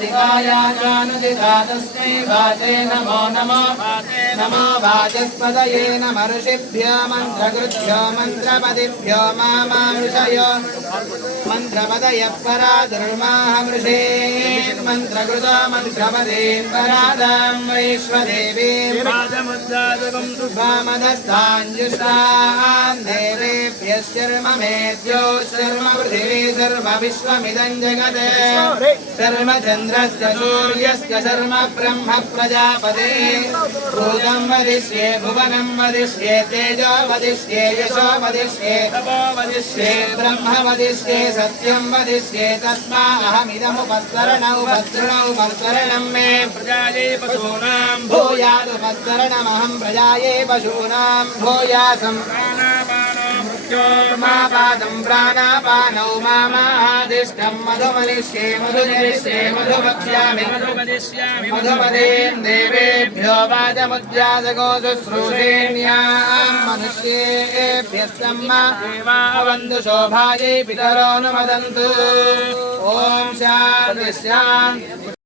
दिवायानुदिता तस्मै वाचे नमो नमः नमो वाचस्पतये नमः ऋषिभ्यो मन्त्रकृभ्यो मन्त्रपदिभ्यो मामाऋषय मन्त्रपदयः परा दुर्माहमृषे मन्त्रकृतो मन्त्रपदेन् परादां वैश्वदेवीं वामदस्ताञ्जुष्टान् देवेभ्यः शर्म मेद्यो शर्म पृथिवी सर्व विश्वमिदं जगत् शर्म चन्द्रस्य सूर्यस्य शर्म ब्रह्म प्रजापते भूतं वदिष्ये भुवनं वदिष्ये तेजो वदिष्ये यशो वदिष्ये तपो वदिष्ये ब्रह्म वदिष्ये सत्यं वदिष्ये तस्मा अहमिदमुपस्मरणौ भद्रणौ पस्मरणं मे प्रजायै पशूनां भूयादुपस्मरणमहं प्रजायै पशूनां भूयासं मापादं प्राणापानौ मामादिष्टं मधुमनिष्ये मधुजरिष्ये मधुवक्ष्यामि मधुपदेन् देवेभ्यो वाचमुद्यासको शुश्रूषेण्यां मनुष्येभ्यस्तम्मा शोभायै पितरो नुमदन्तु ॐ शान्ति शान्ति।